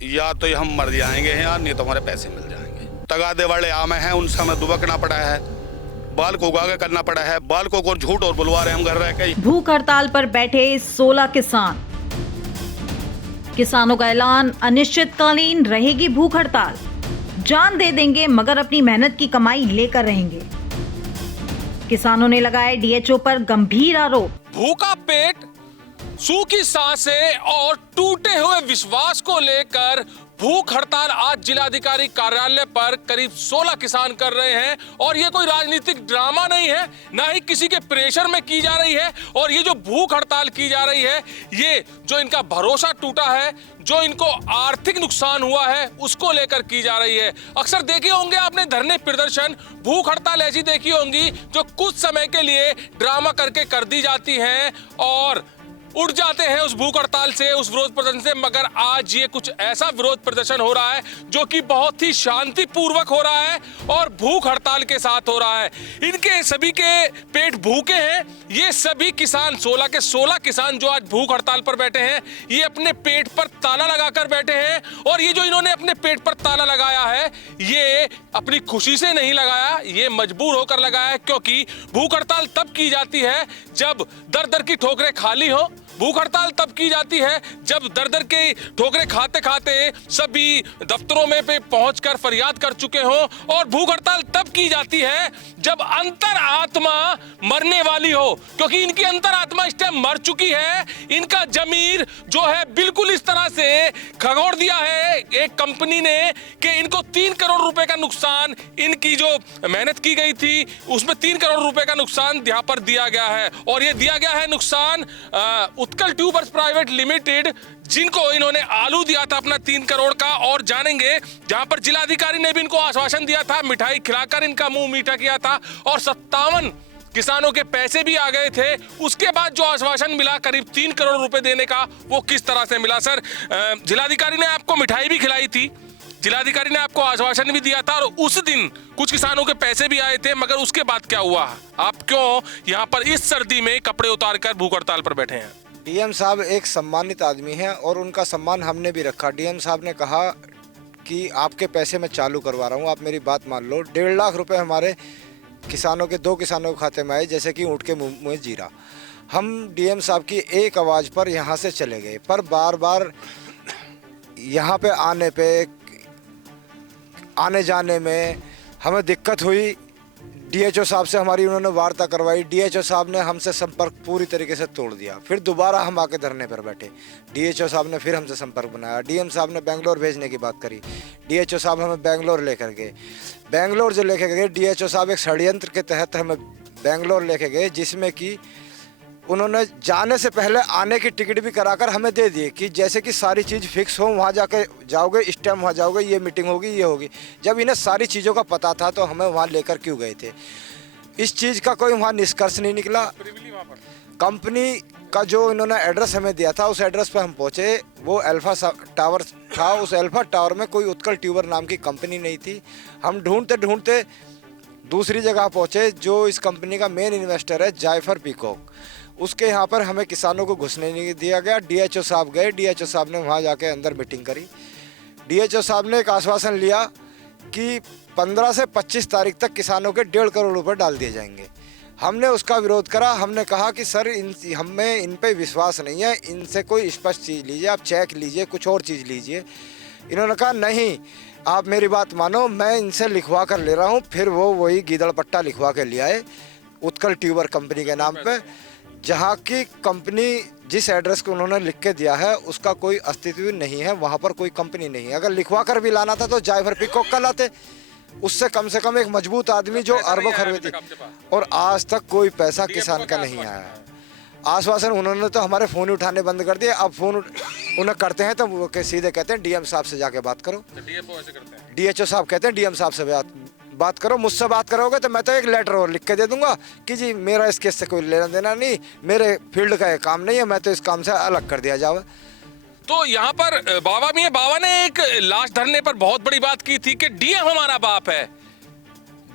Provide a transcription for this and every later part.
या तो हम मर जाएंगे यार, नहीं तो हमारे पैसे मिल जाएंगे। तगादे वाले आम हैं, उनसे हमें दुबकना पड़ा है, बाल को उगा के करना पड़ा है, बाल को झूठ और बुलवा रहे हम घर रह के। भूख हड़ताल पर बैठे 16 किसान। किसानों का ऐलान, अनिश्चितकालीन रहेगी भूख हड़ताल। जान दे देंगे मगर अपनी मेहनत की कमाई लेकर रहेंगे। किसानों ने लगाए डीएचओ पर गंभीर आरोप। भूखा पेट, सूखी सांसें और टूटे हुए विश्वास को लेकर भूख हड़ताल आज जिलाधिकारी कार्यालय पर करीब 16 किसान कर रहे हैं। और ये कोई राजनीतिक ड्रामा नहीं है, ना ही किसी के प्रेशर में की जा रही है। और ये जो भूख हड़ताल की जा रही है, ये जो इनका भरोसा टूटा है, जो इनको आर्थिक नुकसान हुआ है, उसको लेकर की जा रही है। अक्सर देखे होंगे आपने धरने प्रदर्शन, भूख हड़ताल ऐसी देखी होंगी जो कुछ समय के लिए ड्रामा करके कर दी जाती हैं और उठ जाते हैं उस भूख हड़ताल से, उस विरोध प्रदर्शन से। मगर आज ये कुछ ऐसा विरोध प्रदर्शन हो रहा है जो कि बहुत ही शांतिपूर्वक हो रहा है और भूख हड़ताल के साथ हो रहा है। इनके सभी के पेट भूखे हैं। ये सभी किसान, 16 के 16 किसान जो आज भूख हड़ताल पर बैठे हैं, ये अपने पेट पर ताला लगाकर बैठे हैं। और ये जो इन्होंने अपने पेट पर ताला लगाया है, ये अपनी खुशी से नहीं लगाया, ये मजबूर होकर लगाया है। क्योंकि भूख हड़ताल तब की जाती है जब दर दर की ठोकरें खाली हो। भूख हड़ताल तब की जाती है जब दर दर के ठोकरें खाते खाते सभी दफ्तरों में पे पहुंचकर फरियाद कर चुके हो। और भूख हड़ताल तब की जाती है जब अंतर आत्मा मरने वाली हो, क्योंकि इनकी अंतर आत्मा इस टाइम मर चुकी है। इनका जमीर जो है बिल्कुल इस तरह से खगोड़ दिया है एक कंपनी ने कि इनको 3 करोड़ रुपए का नुकसान, इनकी जो मेहनत की गई थी उसमें 3 करोड़ रुपए का नुकसान यहाँ पर दिया गया है। और ये दिया गया है नुकसान उत्कल ट्यूबर्स प्राइवेट लिमिटेड, जिनको इन्होंने आलू दिया था अपना 3 करोड़ का। और जानेंगे, जहां पर जिलाधिकारी ने भी इनको आश्वासन दिया था, मिठाई खिलाकर इनका मुंह मीठा किया था और 57 किसानों के पैसे भी आ गए थे। उसके बाद जो आश्वासन मिला करीब 3 करोड़ रुपए देने का, वो किस तरह से मिला? सर, जिलाधिकारी ने आपको मिठाई भी खिलाई थी, जिलाधिकारी ने आपको आश्वासन भी दिया था और उस दिन कुछ किसानों के पैसे भी आए थे, मगर उसके बाद क्या हुआ? आप क्यों यहाँ पर इस सर्दी में कपड़े उतारकर भूख हड़ताल पर बैठे हैं? डीएम साहब एक सम्मानित आदमी हैं और उनका सम्मान हमने भी रखा। डीएम साहब ने कहा कि आपके पैसे मैं चालू करवा रहा हूँ, आप मेरी बात मान लो। 1.5 लाख रुपए हमारे किसानों के 2 किसानों के खाते में आए, जैसे कि ऊँट के मुँह में जीरा। हम डीएम साहब की एक आवाज़ पर यहाँ से चले गए, पर बार बार यहाँ पे आने जाने में हमें दिक्कत हुई। डीएचओ साहब से हमारी उन्होंने वार्ता करवाई, डीएचओ साहब ने हमसे संपर्क पूरी तरीके से तोड़ दिया। फिर दोबारा हम आके धरने पर बैठे, डीएचओ साहब ने फिर हमसे संपर्क बनाया। डीएम साहब ने बेंगलोर भेजने की बात करी, डीएचओ साहब हमें बेंगलोर लेकर गए। बेंगलोर जो लेकर गए, डीएचओ साहब एक षड्यंत्र के तहत हमें बेंगलोर लेके गए, जिसमें कि उन्होंने जाने से पहले आने की टिकट भी कराकर हमें दे दिए कि जैसे कि सारी चीज़ फिक्स हो, वहाँ जाके जाओगे, इस टाइम वहाँ जाओगे, ये मीटिंग होगी, ये होगी। जब इन्हें सारी चीज़ों का पता था तो हमें वहाँ लेकर क्यों गए थे? इस चीज़ का कोई वहाँ निष्कर्ष नहीं निकला। कंपनी का जो इन्होंने एड्रेस हमें दिया था, उस एड्रेस पर हम पहुँचे, वो अल्फा टावर था। उस अल्फा टावर में कोई उत्कल ट्यूबर नाम की कंपनी नहीं थी। हम ढूंढते ढूंढते दूसरी जगह पहुँचे, जो इस कंपनी का मेन इन्वेस्टर है जायफर पीकॉक, उसके यहाँ पर हमें किसानों को घुसने नहीं दिया गया। डीएचओ साहब गए, डीएचओ साहब ने वहाँ जाके अंदर मीटिंग करी। डीएचओ साहब ने एक आश्वासन लिया कि 15 से 25 तारीख तक किसानों के 1.5 करोड़ रुपए डाल दिए जाएंगे। हमने उसका विरोध करा। हमने कहा कि सर, हमें इन पे विश्वास नहीं है, इनसे कोई स्पष्ट चीज़ लीजिए, आप चेक लीजिए, कुछ और चीज़ लीजिए। इन्होंने कहा नहीं, आप मेरी बात मानो, मैं इनसे लिखवा कर ले रहा हूँ। फिर वो वही गीदड़ पट्टा लिखवा के ले आए उत्कल ट्यूबर कंपनी के नाम पे, जहाँ की कंपनी जिस एड्रेस को उन्होंने लिख के दिया है उसका कोई अस्तित्व नहीं है, वहाँ पर कोई कंपनी नहीं है। अगर लिखवा कर भी लाना था तो जायफर पीकॉक का लाते, उससे कम से कम एक मजबूत आदमी जो अरबों खरबे थी। और आज तक कोई पैसा किसान का नहीं आया है। आश्वासन उन्होंने तो हमारे फ़ोन उठाने बंद कर दिए। अब फ़ोन उन्हें करते हैं तो वो सीधे कहते हैं डीएम साहब से जाके बात करो। डीएचओ साहब कहते हैं डीएम साहब से बात करो, मुझसे बात करोगे तो मैं तो एक लेटर और लिख के दे दूंगा कि जी मेरा इस केस से कोई लेना देना नहीं, मेरे फील्ड का ये काम नहीं है, मैं तो इस काम से अलग कर दिया जाए। तो यहाँ पर बाबा भी है। बाबा ने एक लास्ट धरने पर बहुत बड़ी बात की थी कि डीएम हमारा बाप है,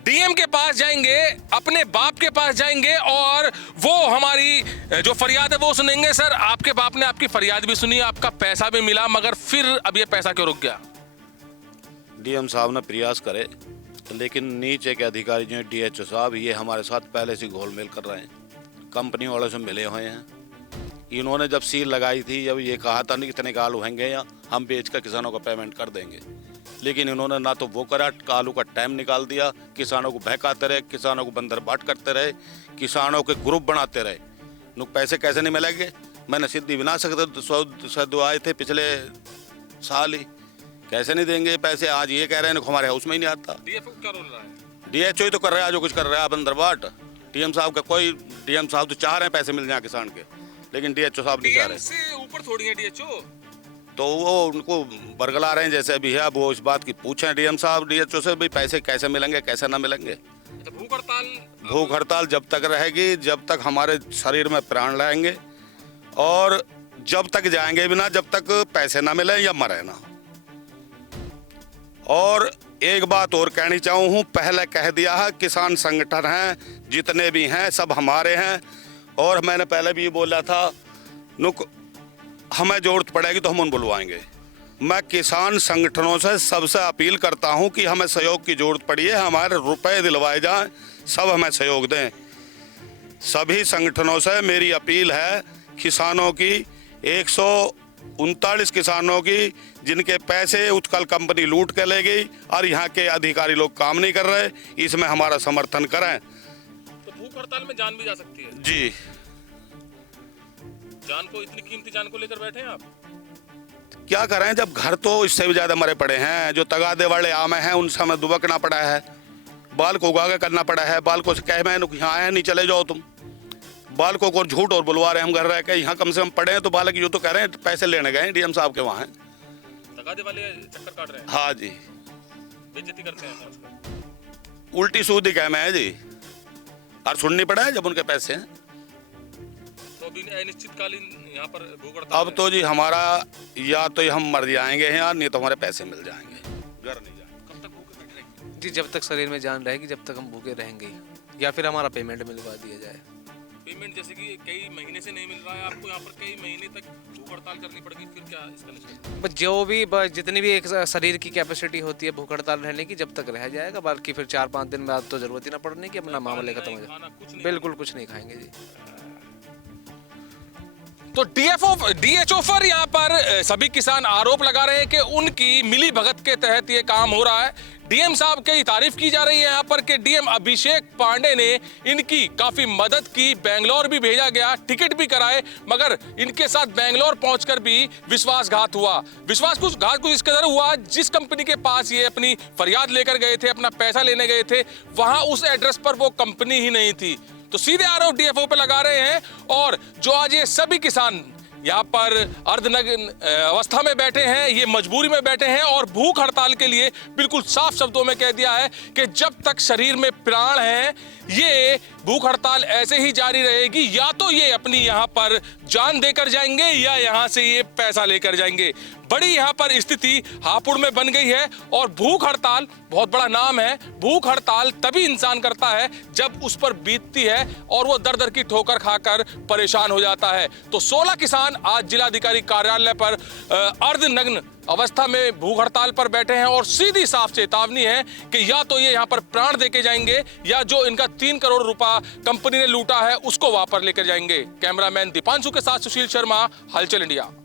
डीएम के पास जाएंगे, अपने बाप के पास जाएंगे और वो हमारी जो फरियाद है वो सुनेंगे। सर, आपके बाप ने आपकी फरियाद भी सुनी, आपका पैसा भी मिला, मगर फिर अब ये पैसा क्यों रुक गया? डीएम साहब ने प्रयास करे, लेकिन नीचे के अधिकारी जो डीएचओ साहब, ये हमारे साथ पहले से घोलमेल कर रहे हैं, कंपनी वालों से मिले हुए हैं। इन्होंने जब सील लगाई थी, जब ये कहा था नहीं कितने का आलू होंगे या हम बेच कर किसानों को पेमेंट कर देंगे, लेकिन इन्होंने ना तो वो करा, आलू का टाइम निकाल दिया, किसानों को बहकाते रहे, किसानों को बंदर बाट करते रहे, किसानों के ग्रुप बनाते रहे। नुक पैसे कैसे नहीं मिलेंगे? मैंने सिद्धि बना सकते 100 आए थे पिछले साल ही, कैसे नहीं देंगे पैसे? आज ये कह रहे हैं हमारे हाउस में ही नहीं आता। डीएफओ क्या रोल रहा है? डीएचओ ही तो कर रहा है जो कुछ कर रहा है बंदर बाट। डीएम साहब का कोई, डीएम साहब तो चाह रहे हैं पैसे मिल जाए किसान के, लेकिन डीएचओ साहब नहीं चाह रहे। से ऊपर थोड़ी है डीएचओ, तो वो उनको बरगला रहे हैं जैसे अभी है। वो इस बात की पूछें डीएम साहब डीएचओ से, भाई पैसे कैसे मिलेंगे कैसे ना मिलेंगे। भूख हड़ताल जब तक रहेगी, जब तक हमारे शरीर में प्राण रहेंगे, और जब तक जाएंगे भी ना, जब तक पैसे ना मिले या मरे ना। और एक बात और कहनी चाहूँ, पहले कह दिया है, किसान संगठन हैं जितने भी हैं सब हमारे हैं, और मैंने पहले भी बोला था, नुक हमें जरूरत पड़ेगी तो हम उन बुलवाएंगे। मैं किसान संगठनों से सबसे अपील करता हूं कि हमें सहयोग की जरूरत पड़ी है, हमारे रुपए दिलवाए जाएं, सब हमें सहयोग दें। सभी संगठनों से मेरी अपील है, किसानों की 139 किसानों की जिनके पैसे उत्कल कंपनी लूट के ले गई और यहाँ के अधिकारी लोग काम नहीं कर रहे, इसमें हमारा समर्थन करें। तो भूख हड़ताल में जान भी जा सकती है जी। जान को, इतनी कीमती जान को लेकर बैठे हैं आप? क्या करें, जब घर तो इससे भी ज्यादा मरे पड़े हैं। जो तगादे वाले आम हैं उनसे हमें दुबकना पड़ा है, बाल को उगा के करना पड़ा है। बाल को कह मैं यहाँ आए नहीं चले जाओ तुम, बाल को और झूठ और बुलवा रहे हैं हम घर रह के। यहाँ कम से कम पड़े हैं तो बालक जो तो कह रहे हैं पैसे लेने गए डीएम साहब के वहाँ हैं, तगादे वाले चक्कर काट रहे हैं। हाँ जी, बेइज्जती करते हैं, उल्टी सूदी कह में है जी, और सुननी पड़ा है जब उनके पैसे हैं। तो अभी अनिश्चितकालीन यहाँ पर भूख हड़ताल अब तो जी हमारा या तो हम मर जाएंगे यहाँ, नहीं तो हमारे पैसे मिल जाएंगे, घर नहीं जाएंगे। कब तक भूखे बैठे रहेंगे? जी, जब तक शरीर में जान रहेगी जब तक हम भूखे रहेंगे, या फिर हमारा पेमेंट मिलवा दिया जाए। पेमेंट जैसे कि कई महीने से नहीं मिल रहा है आपको, यहाँ पर कई महीने तक भूख हड़ताल करनी पड़ेगी, फिर क्या इसका निश्चय? बस जो भी जितनी भी एक शरीर की कैपेसिटी होती है भूख हड़ताल रहने की, जब तक रह जाएगा, बाकी फिर 4-5 दिन बाद तो जरूरत ही ना पड़ने की, अपना मामले खत्म हो जाए। बिल्कुल कुछ नहीं खाएंगे जी। तो डीएचओ पर यहाँ पर सभी किसान आरोप लगा रहे हैं कि उनकी मिली भगत के तहत ये काम हो रहा है। डीएम साहब की तारीफ की जा रही है यहाँ पर कि डीएम अभिषेक पांडे ने इनकी काफी मदद की, बेंगलोर भी भेजा गया, टिकट भी कराए, मगर इनके साथ बेंगलोर पहुंचकर भी विश्वासघात हुआ। विश्वासघात कुछ इस कदर हुआ, जिस कंपनी के पास ये अपनी फरियाद लेकर गए थे, अपना पैसा लेने गए थे, वहां उस एड्रेस पर वो कंपनी ही नहीं थी। तो सीधे आरोप डीएफओ पे लगा रहे हैं। और जो आज ये सभी किसान यहाँ पर अर्धनग्न अवस्था में बैठे हैं, ये मजबूरी में बैठे हैं और भूख हड़ताल के लिए बिल्कुल साफ शब्दों में कह दिया है कि जब तक शरीर में प्राण है ये भूख हड़ताल ऐसे ही जारी रहेगी। या तो ये अपनी यहाँ पर जान देकर जाएंगे या यहाँ से ये पैसा लेकर जाएंगे। बड़ी यहाँ पर स्थिति हापुड़ में बन गई है। और भूख हड़ताल बहुत बड़ा नाम है। भूख हड़ताल तभी इंसान करता है जब उस पर बीतती है और वो दर दर की ठोकर खाकर परेशान हो जाता है। तो 16 किसान आज जिलाधिकारी कार्यालय पर अर्धनग्न अवस्था में भूख हड़ताल पर बैठे हैं और सीधी साफ चेतावनी है कि या तो ये यहाँ पर प्राण देके जाएंगे या जो इनका 3 करोड़ रुपया कंपनी ने लूटा है उसको वापस लेकर जाएंगे। कैमरामैन दीपांशु के साथ सुशील शर्मा, हलचल इंडिया।